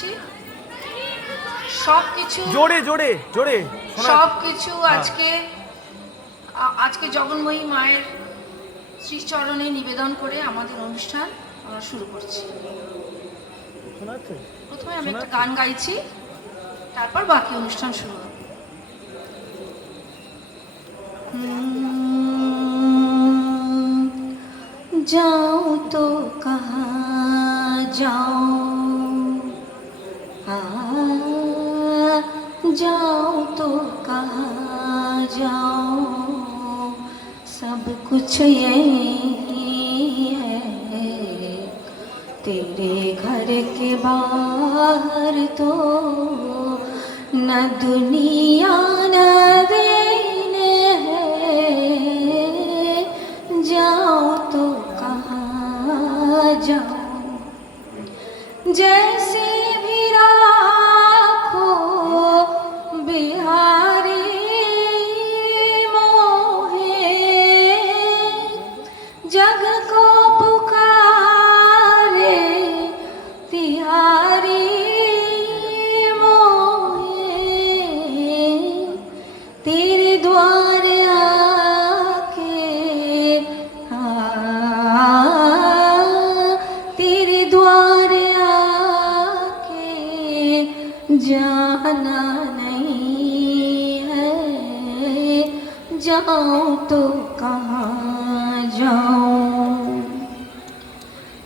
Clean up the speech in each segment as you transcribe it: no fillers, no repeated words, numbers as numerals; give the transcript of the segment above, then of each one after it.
করছি। সবকিছু জোরে জোরে জোরে সবকিছু আজকে জগন্ময়ী মায়ের শ্রীচরণে নিবেদন করে আমাদের অনুষ্ঠান আমরা শুরু করছি। প্রথমে আমি একটা গান গাইছি, তারপর বাকি অনুষ্ঠান শুরু হবে। जाओ तो कहाँ जाओ, जाओ तो कहाँ जाओ, सब कुछ यही है, तेरे घर के बाहर तो न दुनिया न दिन है, जाओ तो कहाँ जाओ, जैसे भी राखो बिहारी मोहे, जग को पुकारे तिहारी मोहे, तेरे द्वार आके तेरे द्वार आके जाना नहीं है, जाओ तो कहाँ जाओ,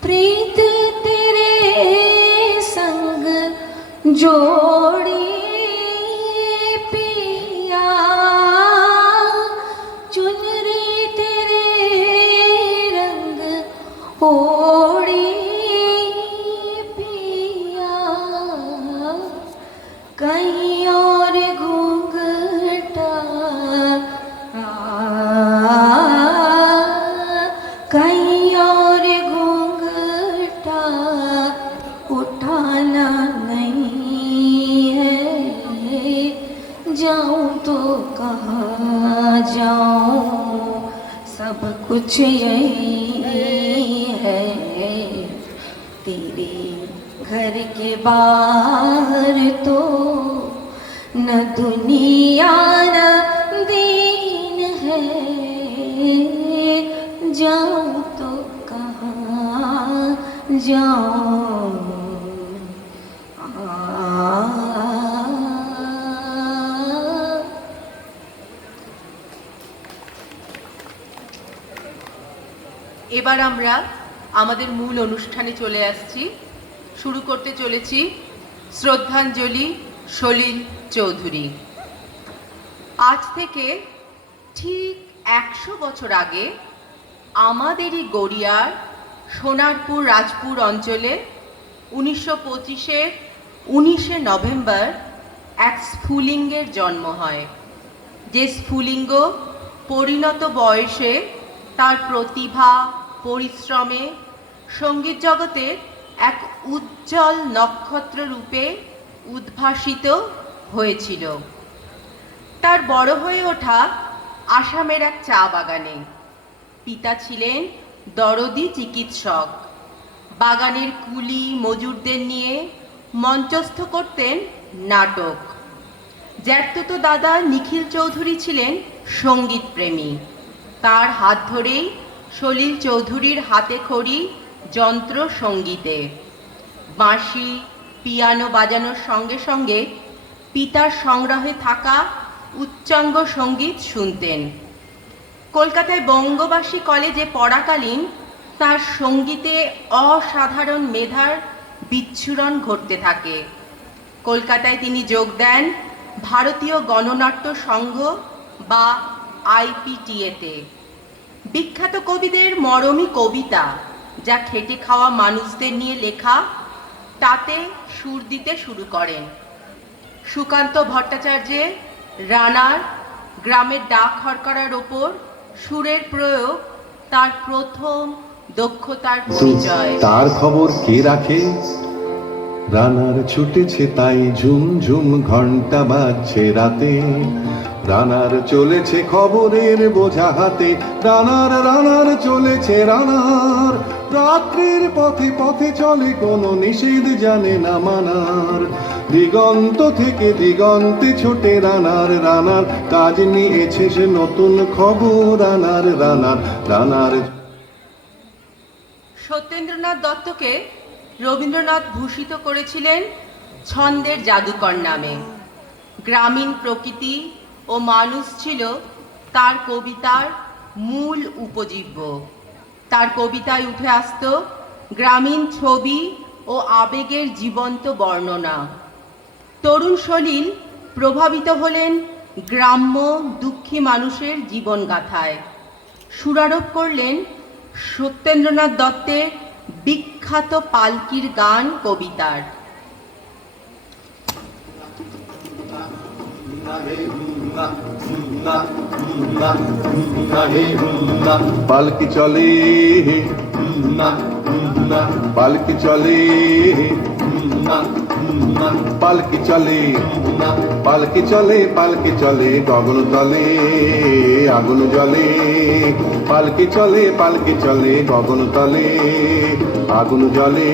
प्रीत तेरे संग जोड़ी पिया, चुनरी तेरे रंग ओढ़ी पिया, कहीं और घूंघटा कहीं और घूंघटा उठाना नहीं है, जाऊं तो कहाँ जाऊं, सब कुछ यही है, तेरे घर के बाहर तो न दुनिया न दीन है, जाऊं तो कहाँ जाऊं। এবার আমরা আমাদের মূল অনুষ্ঠানে চলে আসছি। শুরু করতে চলেছি শ্রদ্ধাঞ্জলি সলিল চৌধুরী। আজ থেকে ঠিক 100 বছর আগে আমাদেরই গড়িয়ার সোনারপুর রাজপুর অঞ্চলে 1925-এর 19শে নভেম্বর এক স্ফুলিঙ্গের জন্ম হয়, যে স্ফুলিঙ্গ পরিণত বয়সে তার প্রতিভা পরিশ্রমে সঙ্গীত জগতের এক উজ্জ্বল নক্ষত্র রূপে উদ্ভাসিত হয়েছিল। তার বড় হয়ে ওঠা আসামের এক চা বাগানে। পিতা ছিলেন দরদি চিকিৎসক, বাগানের কুলি মজুরদের নিয়ে মঞ্চস্থ করতেন নাটক। জ্যাঠতুতো দাদা নিখিল চৌধুরী ছিলেন সঙ্গীত প্রেমী। তার হাত ধরেই সলিল চৌধুরীর হাতে খড়ি যন্ত্র সঙ্গীতে। বাঁশি পিয়ানো বাজানোর সঙ্গে সঙ্গে পিতার সংগ্রহে থাকা উচ্চাঙ্গ সঙ্গীত শুনতেন। কলকাতায় বঙ্গবাসী কলেজে পড়াকালীন তার সঙ্গীতে অসাধারণ মেধার বিচ্ছুরণ ঘটতে থাকে। কলকাতায় তিনি যোগ দেন ভারতীয় গণনাট্য সংঘ বা আইপিটিএতে। বিখ্যাত কবিদের মরমী কবিতা, যা খেটে খাওয়া মানুষদের নিয়ে লেখা, তাতে সুর দিতে শুরু করেন। সুকান্ত ভট্টাচার্যের রানার গ্রামের ডাক হরকারার ওপর সুরের প্রয়োগ তার প্রথম দক্ষতার পরিচয়। তার খবর কে রাখে? রানার ছুটেছে তাই ঝুম ঝুম ঘন্টা বাজছে রাতে, রানার চলেছে খবরের বোঝা হাতে, রানার রানার চলেছে রানার, রাত্রির পথে পথে চলে কোনো নিষেধ জানে না মানার, দিগন্ত থেকে দিগন্তে ছোটে রানার, রানার কাজ নিয়েছে সে নতুন খবর, রানার রানার রানার। সত্যেন্দ্রনাথ দত্তকে রবীন্দ্রনাথ ভূষিত করেছিলেন ছন্দের জাদুকর নামে। গ্রামীণ প্রকৃতি ও মানুষ ছিল তার কবিতার মূল উপজীব্য। তার কবিতায় উঠে আসত গ্রামীণ ছবি ও আবেগের জীবন্ত বর্ণনা। তরুণ সলিল প্রভাবিত হলেন গ্রাম্য দুঃখী মানুষের জীবনগাথায়। সুরারোপ করলেন সত্যেন্দ্রনাথ দত্তের বিখ্যাত পালকির গান কবিতার। পালকি চলে পালকি চলে পালকি চলে পালকি চলে পালকি চলে গগন তলে আগুন জ্বলে, পালকি চলে গগন তলে আগুন জ্বলে।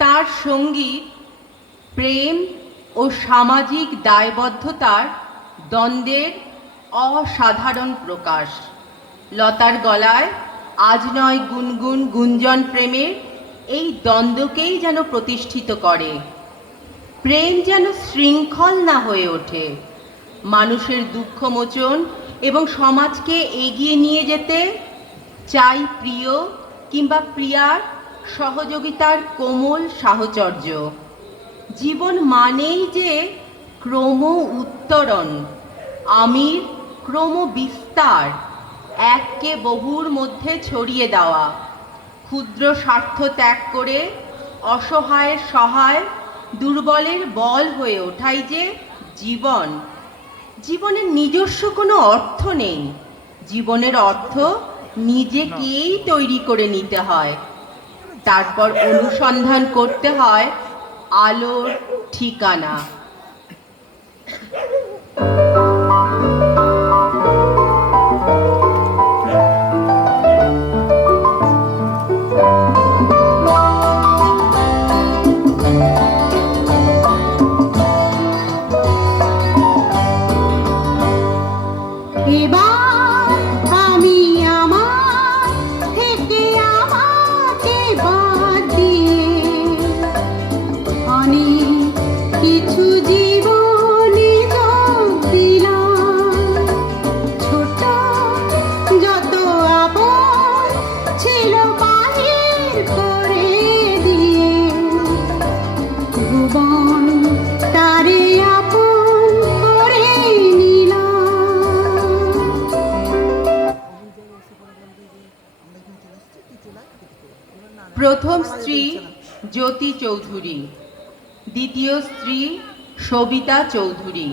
তার সঙ্গীত প্রেম ও সামাজিক দায়বদ্ধতার দ্বন্দ্বের অসাধারণ প্রকাশ। লতার গলায় আজ নয় গুনগুন গুঞ্জন প্রেমের এই দ্বন্দ্বকেই যেন প্রতিষ্ঠিত করে। প্রেম যেন শৃঙ্খল না হয়ে ওঠে, মানুষের দুঃখমোচন এবং সমাজকে এগিয়ে নিয়ে যেতে চাই প্রিয় কিংবা প্রিয়ার সহযোগিতার কোমল সাহচর্য। জীবন মানেই যে ক্রম উত্তরণ, আমির ক্রম বিস্তার, এককে বহুর মধ্যে ছড়িয়ে দেওয়া, ক্ষুদ্র স্বার্থ ত্যাগ করে অসহায়ের সহায়, দুর্বলের বল হয়ে ওঠাই যে জীবন। জীবনের নিজস্ব কোনো অর্থ নেই, জীবনের অর্থ নিজেকেই তৈরি করে নিতে হয়, তারপর অনুসন্ধান করতে হয় আলোর ঠিকানা। প্রথম স্ত্রী জ্যোতি চৌধুরী, দ্বিতীয় স্ত্রী সবিতা চৌধুরী।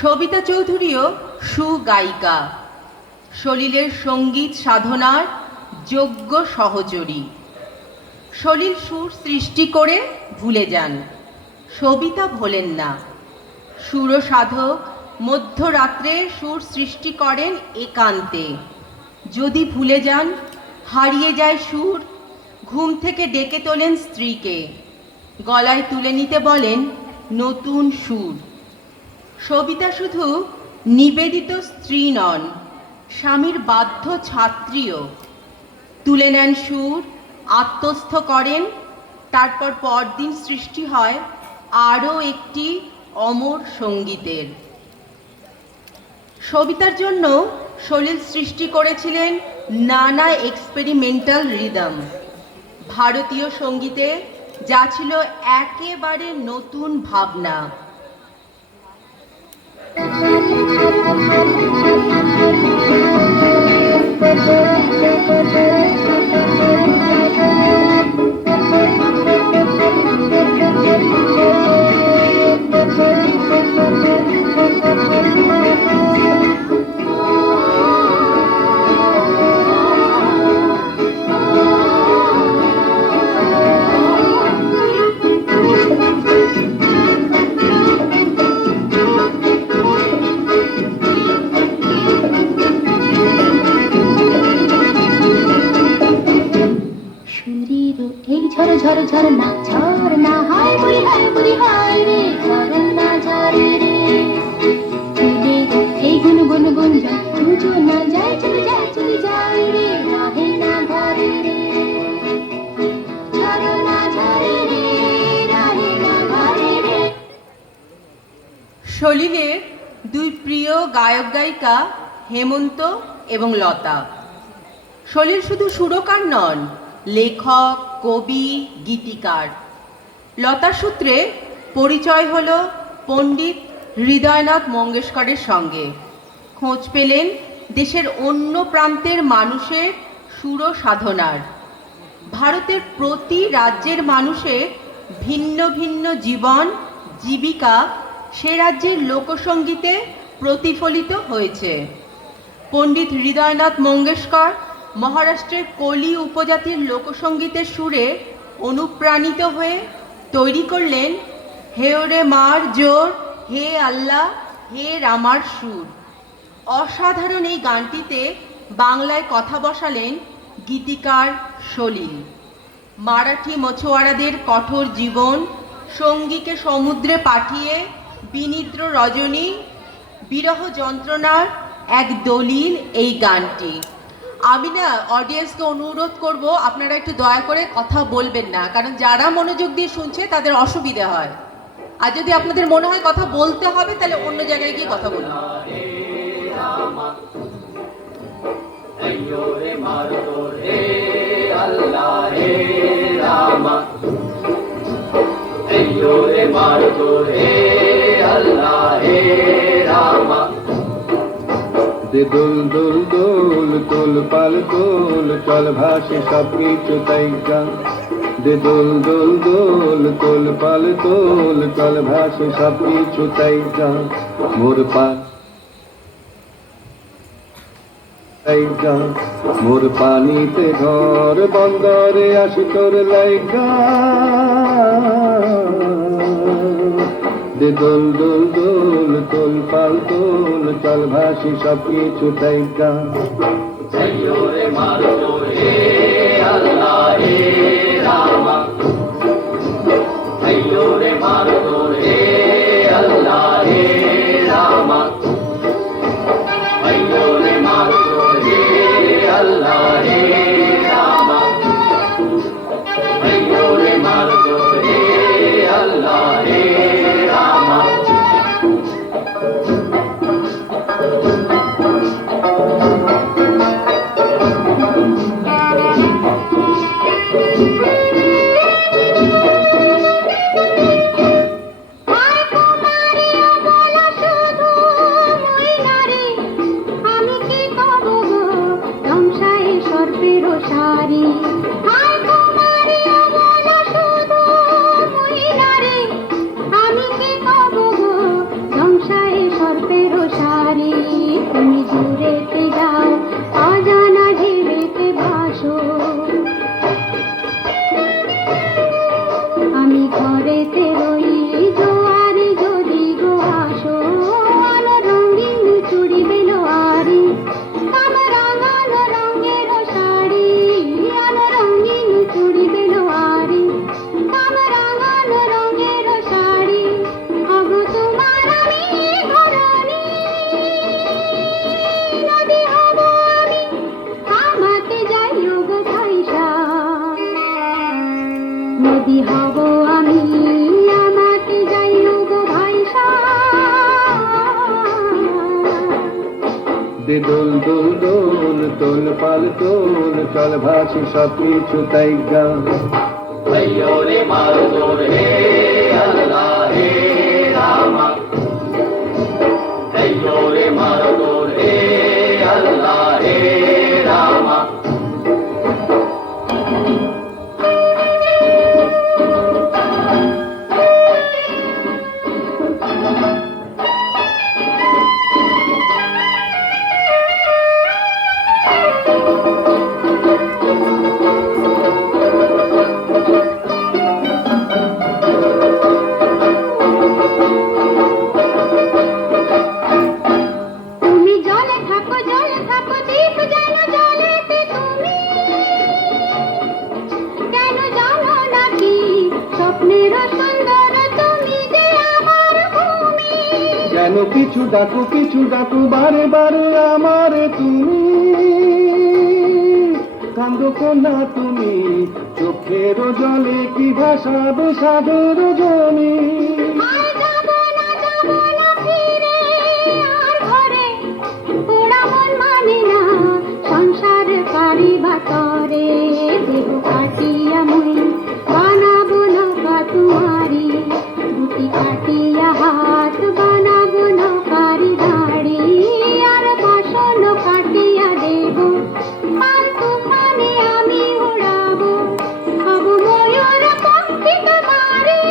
সবিতা চৌধুরীও সুগায়িকা, সলিলের সঙ্গীত সাধনার যোগ্য সহচরী। সলিল সুর সৃষ্টি করে ভুলে যান, সবিতা ভোলেন না। সুরসাধক মধ্যরাত্রে সুর সৃষ্টি করেন একান্তে। যদি ভুলে যান, হারিয়ে যায় সুর, ঘুম থেকে ডেকে তোলেন স্ত্রীকে, গলায় তুলে নিতে বলেন নতুন সুর। সবিতা শুধু নিবেদিত স্ত্রী নন, স্বামীর বাধ্য ছাত্রীও। তুলে নেন সুর, আত্মস্থ করেন, তারপর পরদিন সৃষ্টি হয় আরও একটি অমর সঙ্গীতের। সবিতার জন্য সলিল সৃষ্টি করেছিলেন নানা এক্সপেরিমেন্টাল রিদম। ভারতীয় সঙ্গীতে যা ছিল একেবারে নতুন ভাবনা। ঝর ঝর ঝরনা ঝরনা হায় বুড়ি হায় রে ঝরনা ঝরে রে চলে এই গুন গুন গুঞ্জন চুচু না যায় চলে যায় রে রাহে না ঘরে রে ঝরনা ঝরে রে রাহে না ঘরে রে। সলিলের দুই প্রিয় গায়ক গায়িকা হেমন্ত এবং লতা। সলিল শুধু সুরকার নন, লেখক, কবি, গীতিকার। লতার সূত্রে পরিচয় হল পণ্ডিত হৃদয়নাথ মঙ্গেশকরের সঙ্গে। খোঁজ পেলেন দেশের অন্য প্রান্তের মানুষের সুর সাধনার। ভারতের প্রতি রাজ্যের মানুষের ভিন্ন ভিন্ন জীবন জীবিকা সে রাজ্যের লোকসঙ্গীতে প্রতিফলিত হয়েছে। পণ্ডিত হৃদয়নাথ মঙ্গেশকর মহারাষ্ট্রের কোলি উপজাতির লোকসঙ্গীতের সুরে অনুপ্রাণিত হয়ে তৈরি করলেন হে ওরে মার জোর, হে আল্লাহ, হে রামার সুর। অসাধারণ এই গানটিতে বাংলায় কথা বসালেন গীতিকার সলিল। মারাঠি মছোয়ারাদের কঠোর জীবন সঙ্গীকে সমুদ্রে পাঠিয়ে বিনিদ্র রজনী বিরহ যন্ত্রণার এক দলিল এই গানটি। আমি না অডিয়েন্সকে অনুরোধ করব আপনারা একটু দয়া করে কথা বলবেন না, কারণ যারা মনোযোগ দিয়ে শুনছে তাদের অসুবিধা হয়। আর যদি আপনাদের মনে হয় কথা বলতে হবে তাহলে অন্য জায়গায় গিয়ে কথা বলুন। দে দোল দোল দোল তোল পাল তোল চল ভাসে সব কিছু তাই গান। দে দোল দোল দোল তোল পাল তোল চল ভাসে সব কিছু তাই গান। মোর পান তাই গান, মোর পানিতে ঘর বন্দরে আসি তোর লাইগা। দে দোল দোল দোল তোল পাল তোল চল ভাসি সব কিছু তাই গান। দে দোল দোল দোল তোল পাল তোল চল ভাসি সব কিছু তাই গান। স্বপ্নের সুন্দর তুমি যে আমার ভূমি। কেন কিছু ডাকো বারে বারে আমারে তুমি, কান্দো কন্যা তুমি, চোখের জলে কি ভাসাবে সাধের জমি। আর যাব না ফিরে আর ঘরে, পোড়া মন মানে না সংসার পারিবা তরে। দেহ কাটিয়া মুই বানাবো নৌকা তোমারি, দুটি কাটিয়া হাত বানাবো নৌকারি দাড়ি। আর বাসন কাটিয়া দেব আর তুফানে আমি উড়াবো, হব ময়ূর পক্ষী তোমারি।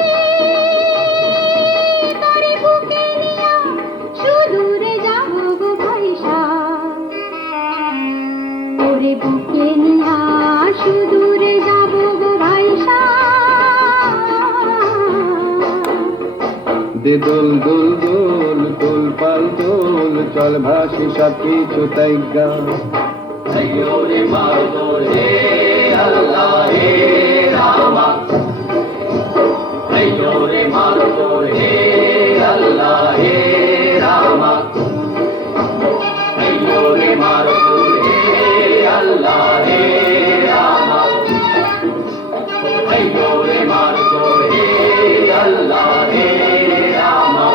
তরি বুকে নিয়া সুদূরে যাব গো ভাইসা, ওরে বুকে নিয়া সুদূরে যাব গো ভাইসা। দে দোল দোল দোল দোল পাল দোল, চল ভাসি সব কিছু তাইগা। রে মার দোল হে আল্লাহ হে রামা, রে মার দোল হে আল্লাহ হে রামা, রে মার দোল হে আল্লাহ হে রামা, রে মার দোল হে আল্লাহ হে রামা।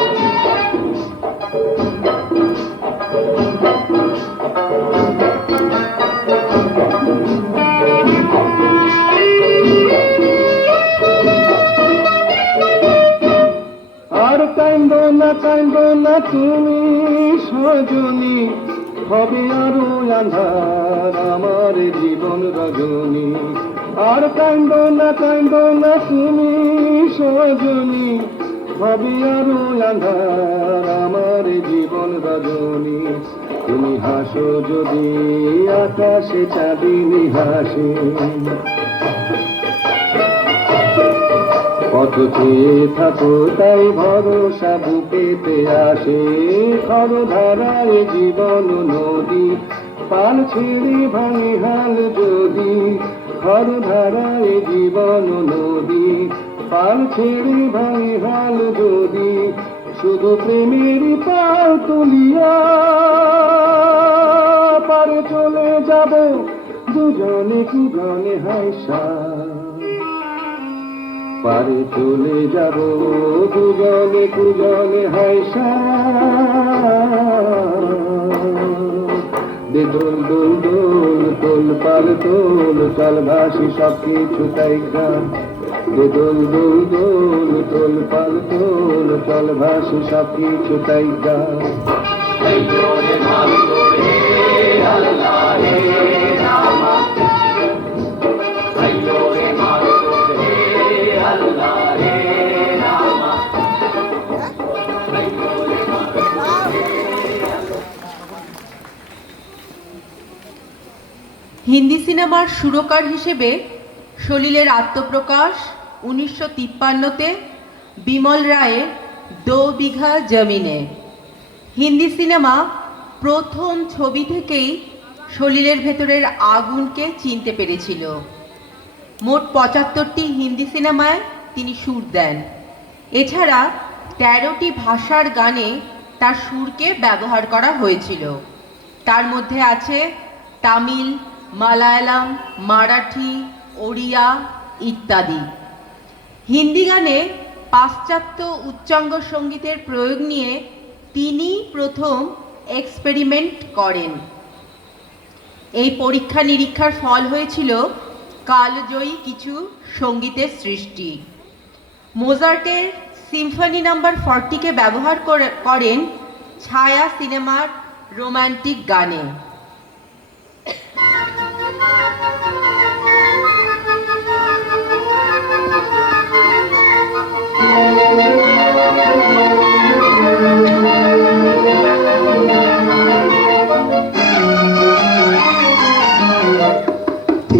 আর কান্দো না তুমি সজনী, হবে আরো আন্ধার আমার জীবন রজনী। আর কান্দো না তুমি সজনী, হবে আরো আন্ধার আমার জীবন রজনী। তুমি হাসো যদি আকাশে চাঁদিনী হাসে, পথ চেয়ে থাকো তাই ভরসা বুকেতে আসে। খরধারায় জীবন নদী, পাল ছেড়ে ভাঙে হাল যদি। খরধারায় জীবন নদী, পাল ছেড়ে ভাঙে হাল যদি। শুধু প্রেমের পাল তুলিয়া পারে চলে যাব দুজনে কুজনে হাইসা। পারে চলে যাব দুজনে কুজনে হাইসা। দে দোল দোল দোল দোল পাল দোল, চল ভাসি সব কিছু তাইগা। দে দোল দোল দোল দোল পাল দোল, চল ভাসি সব কিছু তাইগা। রে মার দোল হে আল্লাহ হে রামা, রে মার দোল হে আল্লাহ হে রামা, রে মার দোল হে। হিন্দি সিনেমার সুরকার হিসেবে সলিলের আত্মপ্রকাশ 1953-তে বিমল রায়ের দো বিঘা জমিনে। হিন্দি সিনেমা প্রথম ছবি থেকেই সলিলের ভেতরের আগুনকে চিনতে পেরেছিল। মোট 75টি হিন্দি সিনেমায় তিনি সুর দেন। এছাড়া 13টি ভাষার গানে তার সুরকে ব্যবহার করা হয়েছিল। তার মধ্যে আছে তামিল, মালায়ালাম, মারাঠি, ওড়িয়া ইত্যাদি। হিন্দি গানে পাশ্চাত্য উচ্চাঙ্গ সঙ্গীতের প্রয়োগ নিয়ে তিনি প্রথম এক্সপেরিমেন্ট করেন। এই পরীক্ষা নিরীক্ষার ফল হয়েছিল কালজয়ী কিছু সঙ্গীতের সৃষ্টি। মোজার্টের সিম্ফনি নাম্বার 40-কে ব্যবহার করেন ছায়া সিনেমার রোমান্টিক গানে।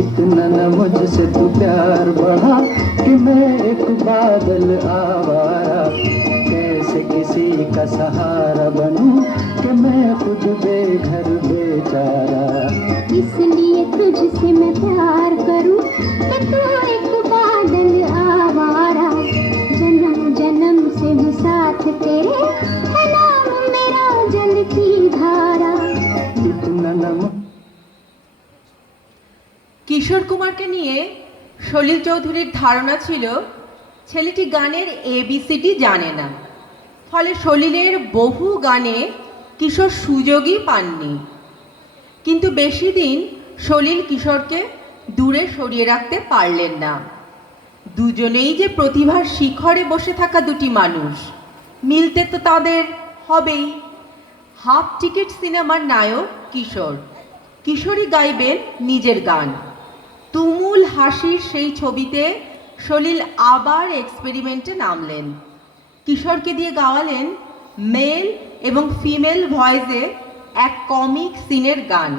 इतना न मुझसे तू प्यार बढ़ा कि मैं एक बादल आवारा, कैसे किसी का सहारा बनूं कि मैं खुद बेघर बेचारा। इसलिए तुझसे मैं प्यार करूं कि तू एक बादल आवारा, কিশোর কুমারকে নিয়ে সলিল চৌধুরীর ধারণা ছিল ছেলেটি গানের ABCD জানে না, ফলে সলিলের বহু গানে কিশোর সুযোগই পাননি। কিন্তু বেশি দিন সলিল কিশোরকে দূরে সরিয়ে রাখতে পারলেন না। দুজনেই যে প্রতিভার শিখরে বসে থাকা দুটি মানুষ, মিলতে তো তাদের হবেই। হাফ টিকিট সিনেমার নায়ক কিশোর, কিশোরী গাইবেন নিজের গান। তুমুল হাসির সেই ছবিতে সলিল আবার এক্সপেরিমেন্টে নামলেন। কিশোরকে দিয়ে গাওয়ালেন মেল এবং ফিমেল ভয়েসে এক কমিক সিনের গান।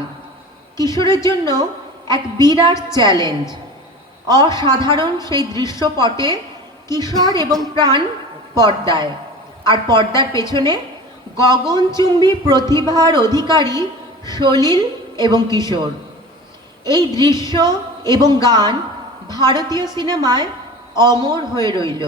কিশোরের জন্য এক বিরাট চ্যালেঞ্জ। অসাধারণ সেই দৃশ্যপটে কিশোর এবং প্রাণ পর্দায়, আর পর্দার পেছনে গগনচুম্বী প্রতিভার অধিকারী সলিল এবং কিশোর। এই দৃশ্য এবং গান ভারতীয় সিনেমায় অমর হয়ে রইল।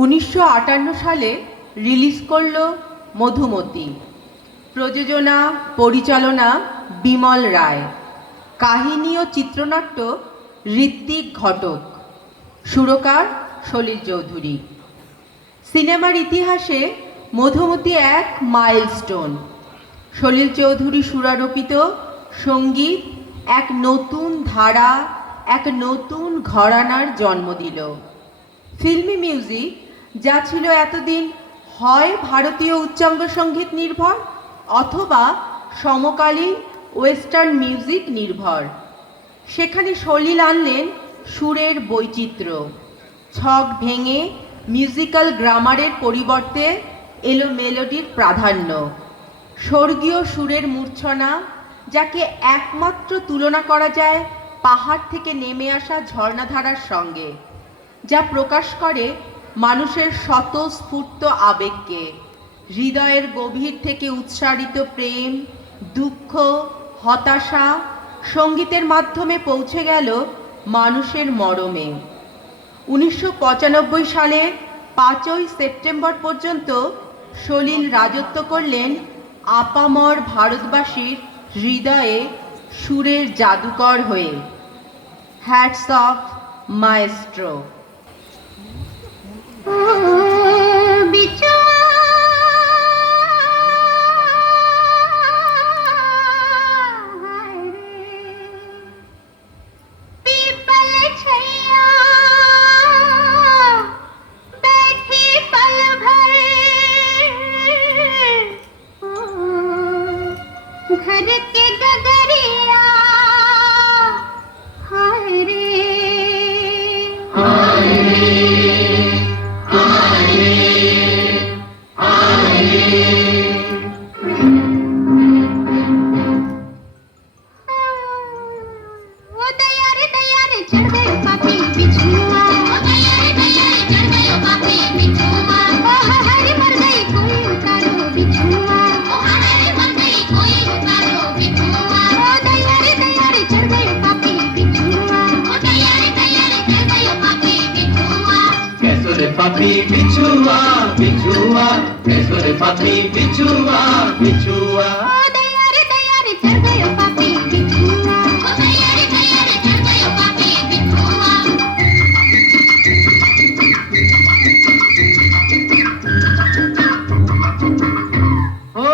1958 সালে রিলিজ করল মধুমতি। প্রযোজনা পরিচালনা বিমল রায়, কাহিনী ও চিত্রনাট্য ঋত্বিক ঘটক, সুরকার সলিল চৌধুরী। সিনেমার ইতিহাসে মধুমতি এক মাইলস্টোন। সলিল চৌধুরী সুরারোপিত সঙ্গীত এক নতুন ধারা, এক নতুন ঘরানার জন্ম দিল। ফিল্মি মিউজিক যা ছিল এতদিন হয় ভারতীয় উচ্চাঙ্গ সঙ্গীত নির্ভর অথবা সমকালীন ওয়েস্টার্ন মিউজিক নির্ভর, সেখানে সলিল আনলেন সুরের বৈচিত্র্য। ছক ভেঙে মিউজিক্যাল গ্রামারের পরিবর্তে এলো মেলোডির প্রাধান্য, স্বর্গীয় সুরের মূর্ছনা, যাকে একমাত্র তুলনা করা যায় পাহাড় থেকে নেমে আসা ঝর্ণাধারার সঙ্গে, যা প্রকাশ করে মানুষের স্বতঃস্ফূর্ত আবেগকে, হৃদয়ের গভীর থেকে উৎসারিত প্রেম, দুঃখ, হতাশা সঙ্গীতের মাধ্যমে পৌঁছে গেল মানুষের মরমে। 1995 সালের 5ই সেপ্টেম্বর পর্যন্ত সলিল রাজত্ব করলেন আপামর ভারতবাসীর হৃদয়ে সুরের জাদুকর হয়ে। Hats off maestro. पापी बिछुआ बिछुआ कैसो रे पापी बिछुआ बिछुआ दया रे चढ़ गयो पापी बिछुआ दया रे चढ़ गयो पापी बिछुआ ओ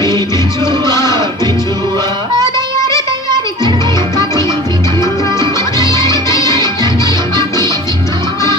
পাখি বিছুয়া বিছুয়া ও দয়ারে দয়ারে চড় গयो পাখি বিছুয়া ও দয়ারে দয়ারে চড় গयो পাখি বিছুয়া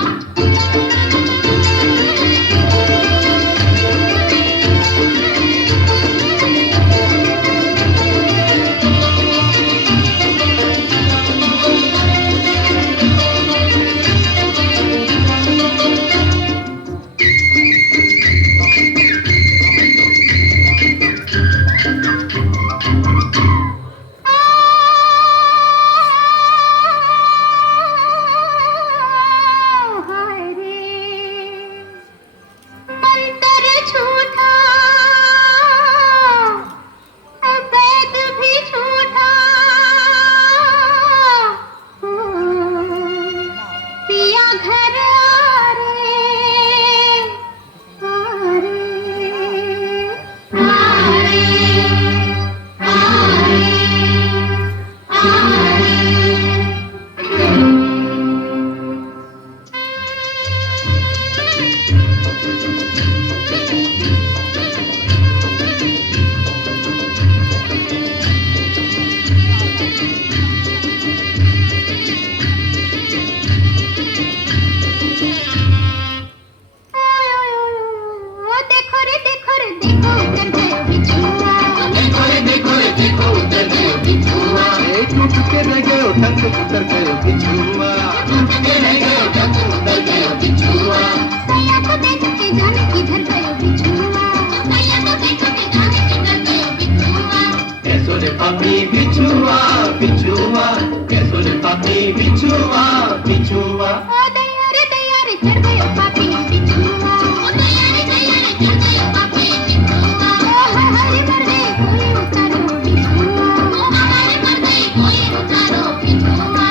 हाय रे मंतर झूठा वैद भी झूठा पिया घर देखो रे देखो उतर गयो बिछुआ देखो रे देखो रे देखो उतर गयो बिछुआ टूट के रह गयो टंक उतर गयो बिछुआ टूट के रह गयो टंक उतर गयो बिछुआ सैया को देख के जाने किधर गयो बिछुआ सैया को देख के जाने किधर गयो बिछुआ कैसो रे पाखी बिछुआ बिछुआ कैसो रे पाखी बिछुआ बिछुआ ओ दयारे चढ़ गयो पाखी बिछुआ ओ दयारे चढ़ गयो पाखी बिछुआ ओ हरे मर गए कोई उतारो बिछुआ ओ हरे मर गए कोई उतारो बिछुआ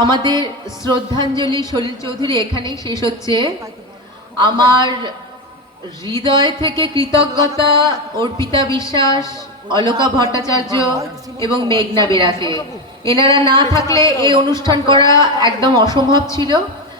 আমাদের শ্রদ্ধাঞ্জলি সলিল চৌধুরী এখানেই শেষ হচ্ছে। আমার হৃদয় থেকে কৃতজ্ঞতা অর্পিতা বিশ্বাস, অলকা ভট্টাচার্য এবং মেঘনা বেরাকে। এনারা না থাকলে এই অনুষ্ঠান করা একদম অসম্ভব ছিল।